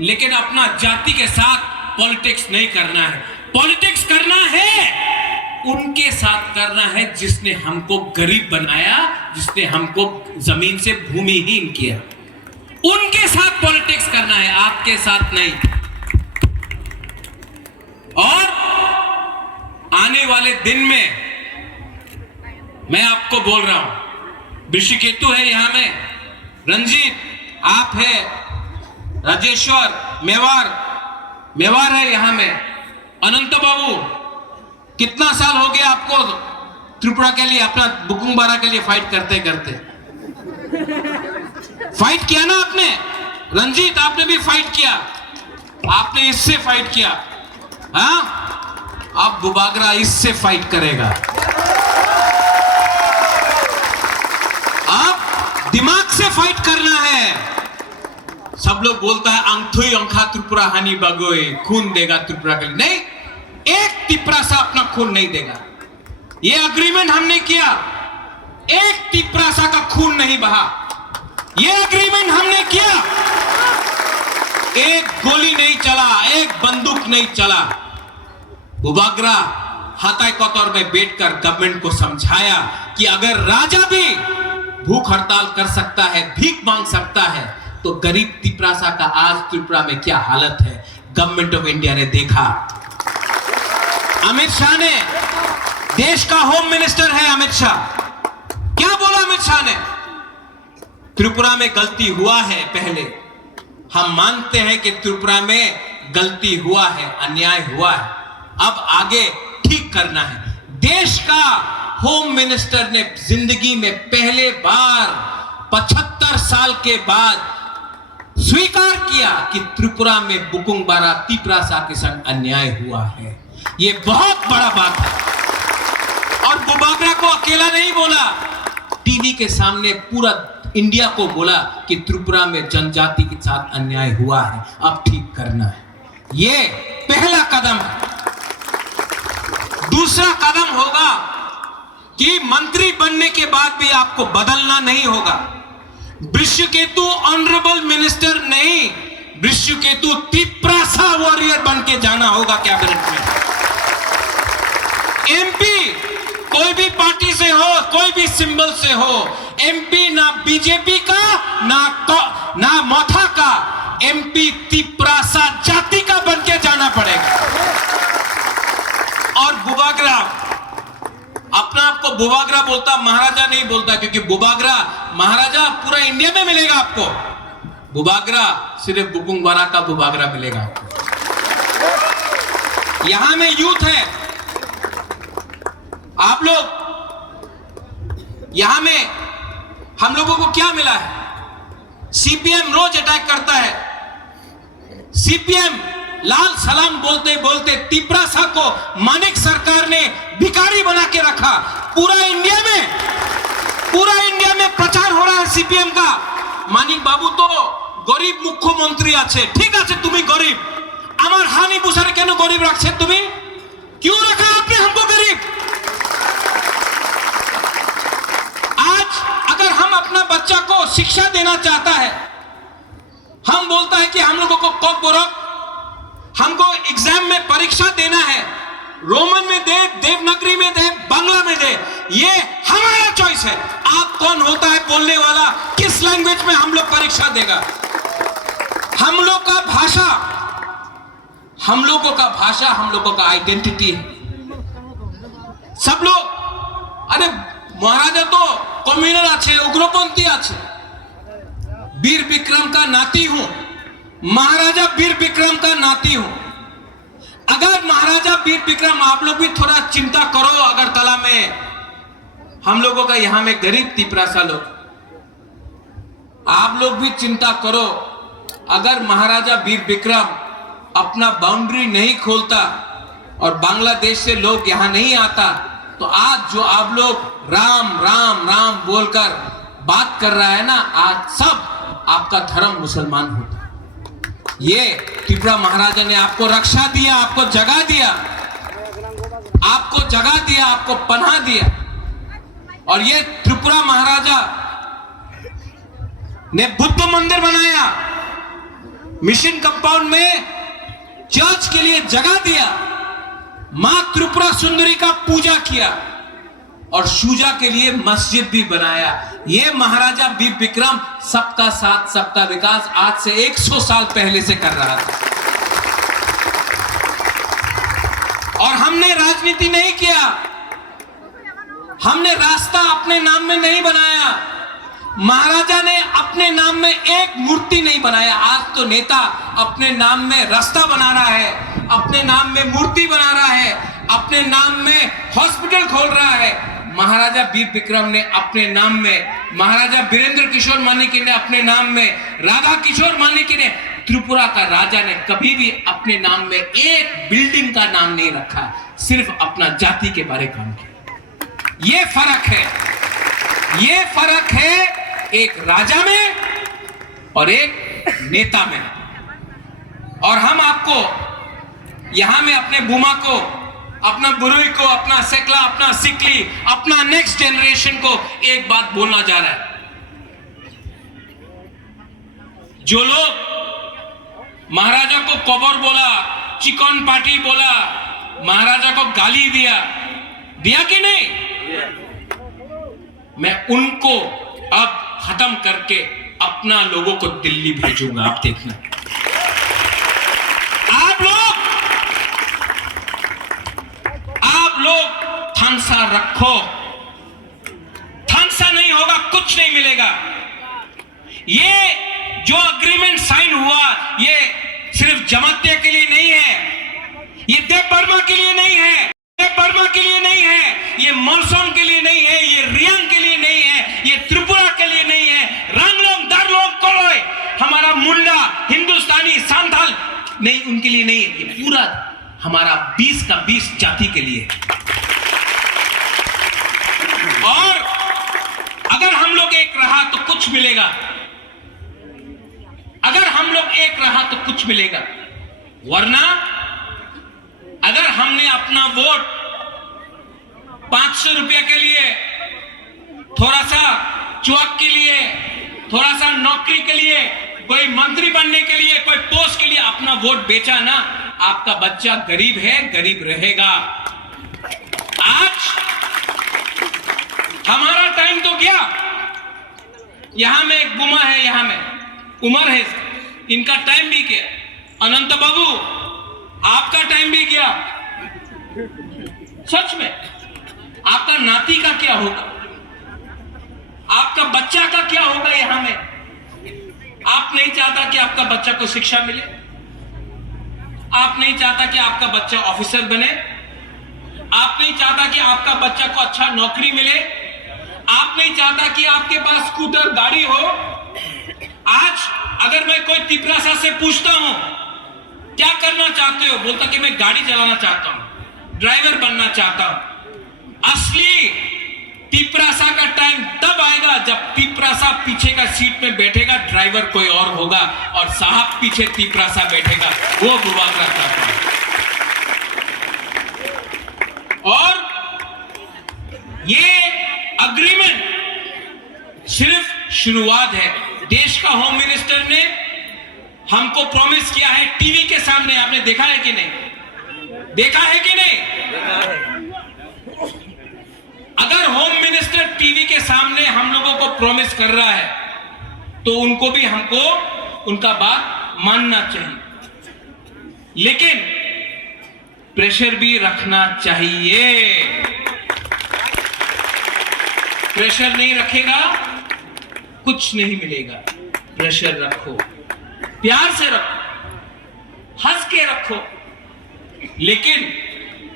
लेकिन अपना जाति के साथ पॉलिटिक्स नहीं करना है। पॉलिटिक्स करना है उनके साथ करना है जिसने हमको गरीब बनाया, जिसने हमको जमीन से भूमिहीन किया, उनके साथ पॉलिटिक्स करना है, आपके साथ नहीं। और आने वाले दिन में मैं आपको बोल रहा हूं, ऋषिकेतु है यहां में, रंजीत आप है, राजेश्वर मेवार है यहां में, अनंत बाबू कितना साल हो गया आपको त्रिपुरा के लिए, अपना बुकुंग बारा के लिए फाइट करते करते? फाइट किया ना आपने? रंजीत आपने भी फाइट किया, आपने इससे फाइट किया। हाँ, अब बुबागरा इससे फाइट करेगा। अब दिमाग से फाइट करना है। सब लोग बोलता है अंगथुई अंखा त्रिपुरा हानि बगोए, खून देगा त्रिपुरा के लिए। नहीं, एक तिपरा सा अपना खून नहीं देगा। ये अग्रीमेंट हमने किया, एक तिपरा सा का खून नहीं बहा। ये अग्रीमेंट हमने किया, एक गोली नहीं चला, एक बंदूक नहीं चला। बुबागरा हाथाई कोतौर में बैठकर गवर्नमेंट को समझाया कि अगर राजा भी भूख हड़ताल कर सकता है, भीख मांग सकता है, तो गरीब तिपरासा का आज त्रिपुरा में क्या हालत है, गवर्नमेंट ऑफ इंडिया ने देखा। अमित शाह ने, देश का होम मिनिस्टर है अमित शाह, क्या बोला अमित शाह ने? त्रिपुरा में गलती हुआ है, पहले हम मानते हैं कि त्रिपुरा में गलती हुआ है, अन्याय हुआ है, अब आगे ठीक करना है। देश का होम मिनिस्टर ने जिंदगी में पहले बार 75 साल के बाद स्वीकार किया कि त्रिपुरा में बुकुंग बारा तिपरासा के संग अन्याय हुआ है। यह बहुत बड़ा बात है। और बुबागरा को अकेला नहीं बोला, टीवी के सामने पूरा इंडिया को बोला कि त्रिपुरा में जनजाति के साथ अन्याय हुआ है, अब ठीक करना है। यह पहला कदम है। दूसरा कदम होगा कि मंत्री बनने के बाद भी आपको बदलना नहीं होगा। ऋषिकेतु ऑनरेबल मिनिस्टर नहीं, ऋषिकेतु तिपरासा वॉरियर बन के जाना होगा कैबिनेट में। एमपी कोई भी पार्टी से हो, कोई भी सिंबल से हो, एमपी ना बीजेपी का ना मोथा का, एमपी तिपरासा जाति का बन के जाना पड़ेगा। और बुबागरा अपना आपको बुबागरा बोलता, महाराजा नहीं बोलता, क्योंकि बुबागरा महाराजा पूरा इंडिया में मिलेगा आपको, बुबागरा सिर्फ बुकुंग बारा का बुबागरा मिलेगा आपको। यहां में यूथ है, आप लोग, यहां में हम लोगों को क्या मिला है? सीपीएम रोज अटैक करता है। सीपीएम लाल सलाम बोलते बोलते तिपरासा को मानिक सरकार ने भिखारी बना के रखा। पूरा इंडिया में प्रचार हो रहा है सीपीएम का। मानिक बाबू तो गरीब मुख्यमंत्री आछे, ठीक है तुम्हें गरीब, आमार हानि बुसारे केन गरीब रखछे, तुम्हें क्यों रखा आपने हमको गरीब? आज अगर हम अपना बच्चा को शिक्षा देना चाहता है, हम बोलता है कि हम लोगों को कोक बोरक, हमको एग्जाम में परीक्षा देना है, रोमन में दे, देवनागरी में दे, बांग्ला में दे, ये हमारा चॉइस है। आप कौन होता है बोलने वाला, किस लैंग्वेज में हम लोग परीक्षा देगा? हम लोग का भाषा, हम लोगों का भाषा, हम लोगों का आइडेंटिटी है। सब लोग, अरे महाराजा तो कम्युनल आछे, उग्रपंथी आछे, वीर विक्रम का नाती हूं, महाराजा वीर विक्रम का नाती हूं। अगर महाराजा वीर विक्रम, आप लोग भी थोड़ा चिंता करो अगरतला में, हम लोगों का यहां में गरीब तिपरासा लोग, आप लोग भी चिंता करो। अगर महाराजा वीर विक्रम अपना बाउंड्री नहीं खोलता और बांग्लादेश से लोग यहां नहीं आता, तो आज जो आप लोग राम राम राम बोलकर बात कर रहा है ना, आज सब आपका धर्म मुसलमान होता। ये त्रिपुरा महाराजा ने आपको रक्षा दिया, आपको जगह दिया, आपको जगह दिया, आपको पनाह दिया। और ये त्रिपुरा महाराजा ने बुद्ध मंदिर बनाया, मिशन कंपाउंड में चर्च के लिए जगह दिया, मां त्रिपुरा सुंदरी का पूजा किया और शुजा के लिए मस्जिद भी बनाया। यह महाराजा वीर विक्रम सबका साथ सबका विकास आज से 100 साल पहले से कर रहा था। और हमने राजनीति नहीं किया, हमने रास्ता अपने नाम में नहीं बनाया, महाराजा ने अपने नाम में एक मूर्ति नहीं बनाया। आज तो नेता अपने नाम में रास्ता बना रहा है, अपने नाम में मूर्ति बना रहा है, अपने नाम में हॉस्पिटल खोल रहा है। महाराजा वीर विक्रम ने अपने नाम में, महाराजा वीरेंद्र किशोर मानिकी ने अपने नाम में, राधा किशोर मानिकी ने, त्रिपुरा का राजा ने कभी भी अपने नाम में एक बिल्डिंग का नाम नहीं रखा, सिर्फ अपना जाति के बारे में काम किया। ये फर्क है, ये फर्क है एक राजा में और एक नेता में। और हम आपको यहां में अपने बुमा को, अपना बुरुई को, अपना सेकला, अपना सिकली, अपना नेक्स्ट जनरेशन को एक बात बोलना जा रहा है। जो लोग महाराजा को कबर बोला, चिकन पार्टी बोला, महाराजा को गाली दिया कि नहीं? मैं उनको अब खत्म करके अपना लोगों को दिल्ली भेजूंगा। आप देखना, आप लोग थानसा रखो, थानसा नहीं होगा कुछ नहीं मिलेगा। ये जो अग्रीमेंट साइन हुआ ये सिर्फ जमातिया के लिए नहीं है, ये देव बर्मा के लिए नहीं है, बर्मा के लिए नहीं है, ये मौसम के लिए नहीं है, ये रियांग के लिए नहीं है, ये त्रिपुरा के लिए नहीं है, रंगलोंग, दारलोंग, कोलोय, हमारा मुंडा, हिंदुस्तानी, सांथाल नहीं, उनके लिए नहीं है। ये पूरा हमारा 20 का 20 जाति के लिए। और अगर हम लोग एक रहा तो कुछ मिलेगा, अगर हम लोग एक रहा तो कुछ मिलेगा, वरना अगर हमने अपना वोट 500 रुपया के लिए, थोड़ा सा चुआक के लिए, थोड़ा सा नौकरी के लिए, कोई मंत्री बनने के लिए, कोई पोस्ट के लिए अपना वोट बेचा ना, आपका बच्चा गरीब है, गरीब रहेगा। आज हमारा टाइम तो गया। यहां में एक बुमा है, यहां में उमर है, इनका टाइम भी गया। अनंत बाबू आपका टाइम भी गया। सच में आपका नाती का क्या होगा, आपका बच्चा का क्या होगा? यहां में आप नहीं चाहता कि आपका बच्चा को शिक्षा मिले, आप नहीं चाहता कि आपका बच्चा ऑफिसर बने, आप नहीं चाहता कि आपका बच्चा को अच्छा नौकरी मिले, आप नहीं चाहता कि आपके पास स्कूटर गाड़ी हो। आज अगर मैं कोई तिपरासा से पूछता हूं क्या करना चाहते हो, बोलता कि मैं गाड़ी चलाना चाहता हूं, ड्राइवर बनना चाहता हूं। असली तिपरासा का टाइम तब आएगा जब तिपरासा पीछे का सीट में बैठेगा, ड्राइवर कोई और होगा और साहब पीछे तिपरासा बैठेगा, वो बुबागरा चाहता है। और ये अग्रीमेंट सिर्फ शुरुआत है। देश का होम मिनिस्टर ने हमको प्रॉमिस किया है टीवी के सामने, आपने देखा है कि नहीं? देखा है कि नहीं? अगर होम मिनिस्टर टीवी के सामने हम लोगों को प्रॉमिस कर रहा है तो उनको भी हमको उनका बात मानना चाहिए, लेकिन प्रेशर भी रखना चाहिए। प्रेशर नहीं रखेगा कुछ नहीं मिलेगा। प्रेशर रखो, प्यार से रखो, हंस के रखो, लेकिन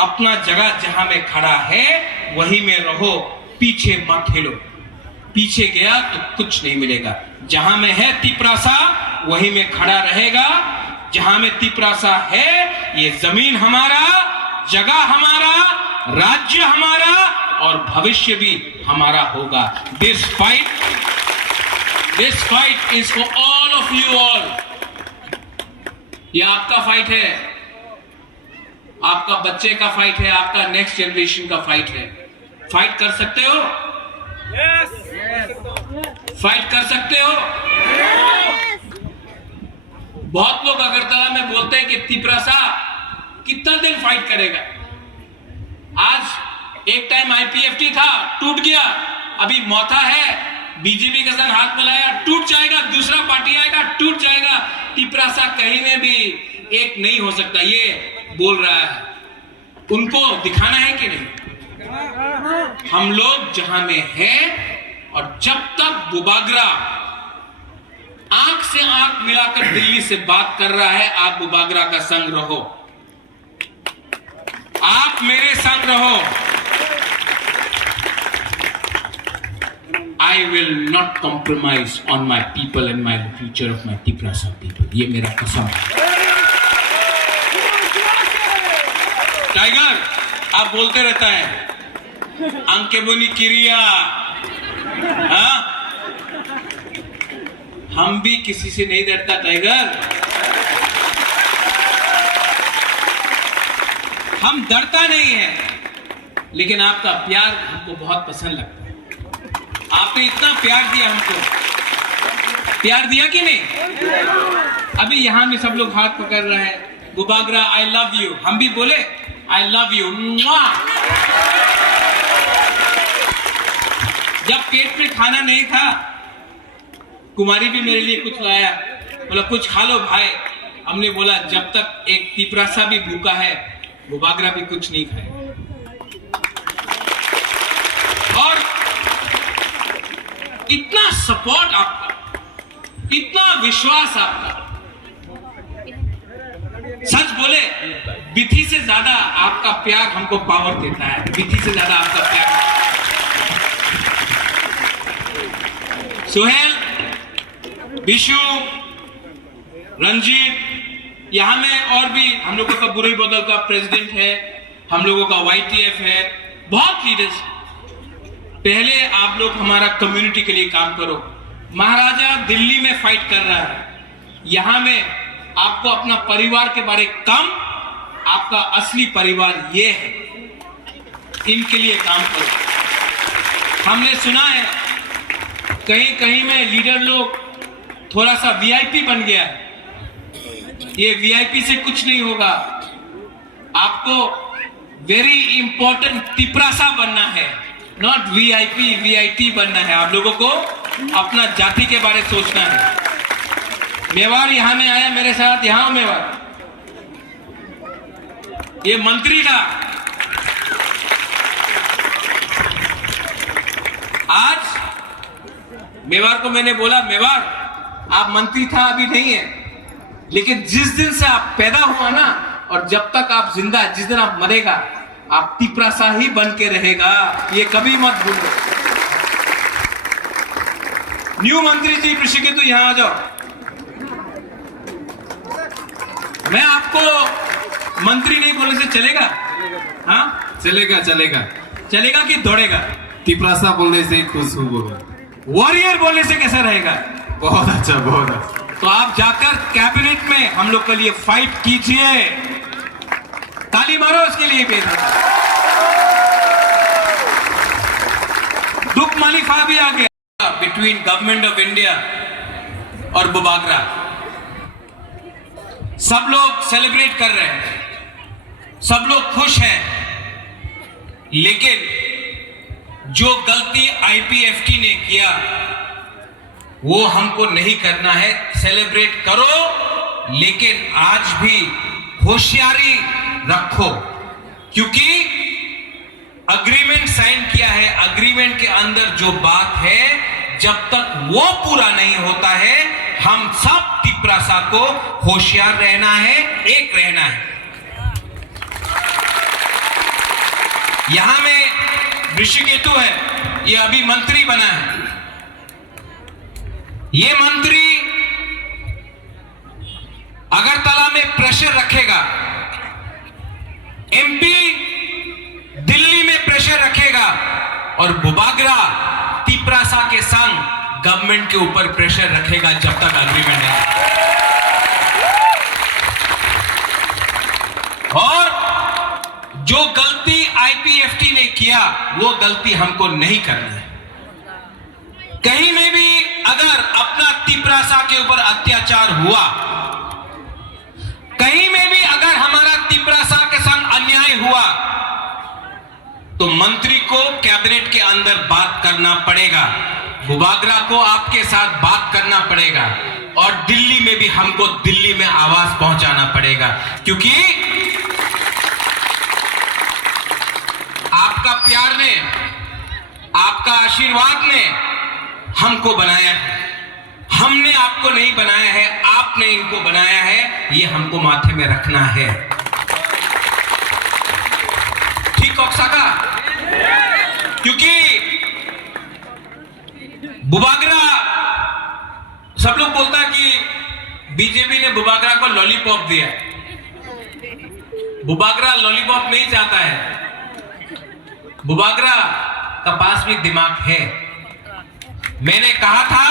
अपना जगह जहां में खड़ा है वहीं में रहो, पीछे मत हिलो। पीछे गया तो कुछ नहीं मिलेगा। जहां में है तिपरासा वहीं में खड़ा रहेगा। जहां में तिपरासा है ये जमीन हमारा, जगह हमारा, राज्य हमारा और भविष्य भी हमारा होगा। This fight is for all of you all. ये आपका फाइट है, आपका बच्चे का फाइट है, आपका नेक्स्ट जनरेशन का फाइट है। फाइट कर सकते हो? फाइट कर सकते हो? बहुत लोग अगरतला में बोलते हैं कि तिपरासा कितना दिन फाइट करेगा। आज एक टाइम आईपीएफटी था, टूट गया, अभी मौथा है, बीजेपी के संग हाथ मिलाया, टूट जाएगा, दूसरा पार्टी आएगा, टूट जाएगा। तिपरासा कहीं में भी एक नहीं हो सकता, ये बोल रहा है। उनको दिखाना है कि नहीं? हम लोग जहां में हैं, और जब तक बुबागरा आंख से आंख मिलाकर दिल्ली से बात कर रहा है, आप बुबागरा का संग रहो, आप मेरे संग रहो। I will not compromise on my people and my future of my Tiprasa people. ये मेरा कसम है। टाइगर आप बोलते रहता है अंके बोनी किरिया, हाँ? हम भी किसी से नहीं डरता टाइगर, हम डरता नहीं है, लेकिन आपका प्यार हमको बहुत पसंद लगता है। आपने इतना प्यार दिया हमको, प्यार दिया कि नहीं? अभी यहां में सब लोग हाथ पकड़ रहे हैं, बुबागरा आई लव यू, हम भी बोले आई लव यू। जब पेट में खाना नहीं था, कुमारी भी मेरे लिए कुछ लाया, बोला कुछ खा लो भाई। हमने बोला जब तक एक तिपरासा भी भूखा है, बुबागरा भी कुछ नहीं खाए। और इतना सपोर्ट आपका, इतना विश्वास आपका, सच बोले विधि से ज्यादा आपका प्यार हमको पावर देता है, विधि से ज्यादा आपका प्यार। सुहेल, विशु, रंजीत, यहां में और भी हम लोगों का बुरी बदल का प्रेसिडेंट है, हम लोगों का YTF है, बहुत लीडर्स। पहले आप लोग हमारा कम्युनिटी के लिए काम करो। महाराजा दिल्ली में फाइट कर रहा है, यहां में आपको अपना परिवार के बारे कम, आपका असली परिवार ये है, इनके लिए काम करो। हमने सुना है कहीं कहीं में लीडर लोग थोड़ा सा VIP बन गया, ये VIP से कुछ नहीं होगा। आपको वेरी इंपॉर्टेंट तिपरासा बनना है, नॉट VIP VIT बनना है। आप लोगों को अपना जाति के बारे सोचना है। मेवाड़ यहां में आया मेरे साथ, यहां मेवाड़, ये मंत्री था, आज मेवाड़ को मैंने बोला मेवाड़ आप मंत्री था अभी नहीं है, लेकिन जिस दिन से आप पैदा हुआ ना, और जब तक आप जिंदा, जिस दिन आप मरेगा, आप तिपरासा ही बन के रहेगा, ये कभी मत भूलो। न्यू मंत्री जी ऋषिकेतु यहां आ जाओ। मैं आपको मंत्री नहीं बोलने से चलेगा? हाँ चलेगा चलेगा चलेगा कि दौड़ेगा? तिपरासा बोलने से खुश हूँ बोलो। वॉरियर बोलने से कैसा रहेगा? बहुत अच्छा बहुत अच्छा। तो आप जाकर कैबिनेट में हम लोग के लिए फाइट कीजिए, ताली मारो उसके लिए। दुख मालिफा भी आ गया बिटवीन गवर्नमेंट ऑफ इंडिया और बुबागरा। सब लोग सेलिब्रेट कर रहे हैं, सब लोग खुश हैं, लेकिन जो गलती IPFT ने किया वो हमको नहीं करना है। सेलिब्रेट करो, लेकिन आज भी होशियारी रखो, क्योंकि अग्रीमेंट साइन किया है, अग्रीमेंट के अंदर जो बात है जब तक वो पूरा नहीं होता है, हम सब तिपरासा को होशियार रहना है, एक रहना है। यहां में ऋषिकेतु है, ये अभी मंत्री बना है। ये मंत्री अगरतला में प्रेशर रखेगा, MP दिल्ली में प्रेशर रखेगा, और बुबागरा तिपरासा के संग गवर्नमेंट के ऊपर प्रेशर रखेगा जब तक अग्रीमेंट है। और जो गलती IPFT ने किया वो गलती हमको नहीं करनी है। कहीं में भी अगर अपना तिपरासा के ऊपर अत्याचार हुआ तो मंत्री को कैबिनेट के अंदर बात करना पड़ेगा, बुबागरा को आपके साथ बात करना पड़ेगा, और दिल्ली में भी हमको दिल्ली में आवाज पहुंचाना पड़ेगा, क्योंकि आपका प्यार ने, आपका आशीर्वाद ने हमको बनाया है। हमने आपको नहीं बनाया है, आपने इनको बनाया है, ये हमको माथे में रखना है। ठीक ओक्साका, क्योंकि बुबागरा, सब लोग बोलता है कि बीजेपी ने बुबागरा को लॉलीपॉप दिया। बुबागरा लॉलीपॉप नहीं चाहता है, बुबागरा का पास भी दिमाग है। मैंने कहा था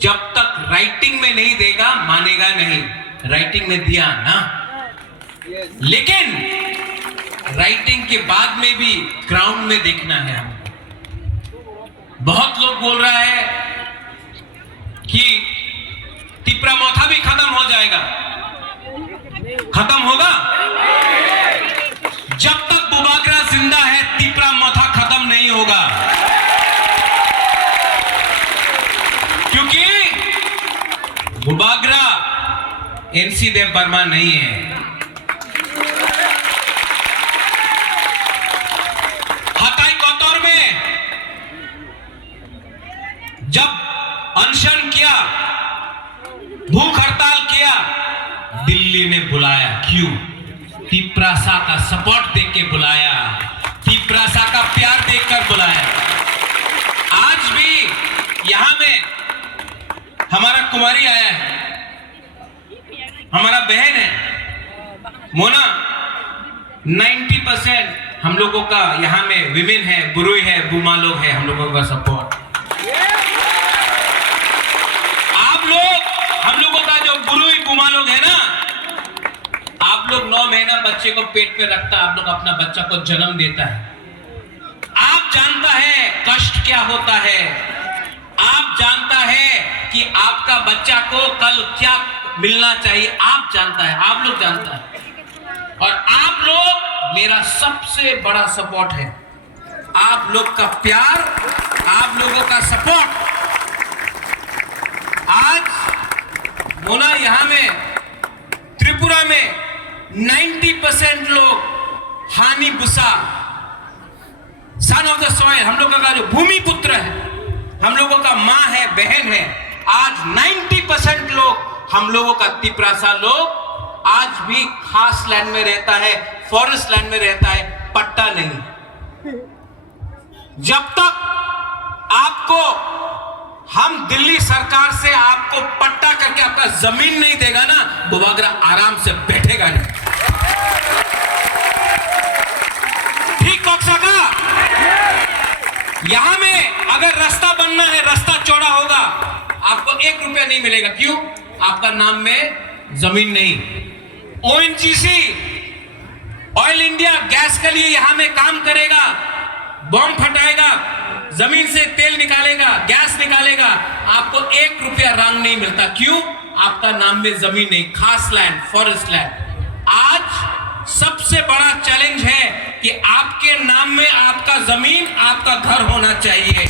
जब तक राइटिंग में नहीं देगा मानेगा नहीं। राइटिंग में दिया ना, लेकिन राइटिंग के बाद में भी ग्राउंड में देखना है हमको। बहुत लोग बोल रहा है कि तिपरा मोथा भी खत्म हो जाएगा। खत्म होगा? जब तक बुबागरा जिंदा है तिपरा मोथा खत्म नहीं होगा, क्योंकि बुबागरा एनसी देव वर्मा नहीं है। हताई कोतौर में जब अनशन किया, भूख हड़ताल किया, दिल्ली ने बुलाया। क्यों? तिपरासा का सपोर्ट देख के बुलाया, तिपरासा का प्यार देखकर बुलाया। आज भी यहां में हमारा कुमारी आया है, हमारा बहन है मोना। 90% हम लोगों का यहां में विमेन है, बुरुई है, बुमा लोग है, हम लोगों का सपोर्ट। आप लोग, हम लोगों का जो बुरुई बुमा लोग है ना, आप लोग 9 महीना बच्चे को पेट पे रखता, आप लोग अपना बच्चा को जन्म देता है। आप जानता है कष्ट क्या होता है, आप जानता है कि आपका बच्चा को कल क्या मिलना चाहिए, आप जानता है, आप लोग जानता है। और आप लोग मेरा सबसे बड़ा सपोर्ट है, आप लोग का प्यार, आप लोगों का सपोर्ट। आज मोना यहां में त्रिपुरा में 90% लोग हानि Busa, son of the soil, हम लोगों का जो भूमि पुत्र है, हम लोगों का मां है, बहन है। आज 90% लोग, हम लोगों का तिपरासा लोग आज भी खास लैंड में रहता है, फॉरेस्ट लैंड में रहता है, पट्टा नहीं। जब तक आपको, हम दिल्ली सरकार से आपको पट्टा करके आपका जमीन नहीं देगा ना, बुबागरा आराम से बैठेगा नहीं। ठीक ओक्साका, यहां में अगर रास्ता बनना है, रास्ता चौड़ा होगा, आपको 1 रुपया नहीं मिलेगा। क्यों? आपका नाम में जमीन नहीं। ओएनजीसी, ऑयल इंडिया गैस के लिए यहां में काम करेगा, बॉम्ब फटाएगा, जमीन से तेल निकालेगा, गैस निकालेगा, आपको 1 रुपया रंग नहीं मिलता। क्यों? आपका नाम में जमीन नहीं, खास लैंड, फॉरेस्ट लैंड। आज सबसे बड़ा चैलेंज है कि आपके नाम में आपका जमीन, आपका घर होना चाहिए।